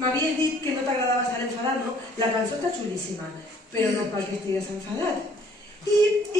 m'havies dit que no t'agradava estar enfadat, no? La cançó està xulíssima, però no perquè estigues enfadat. I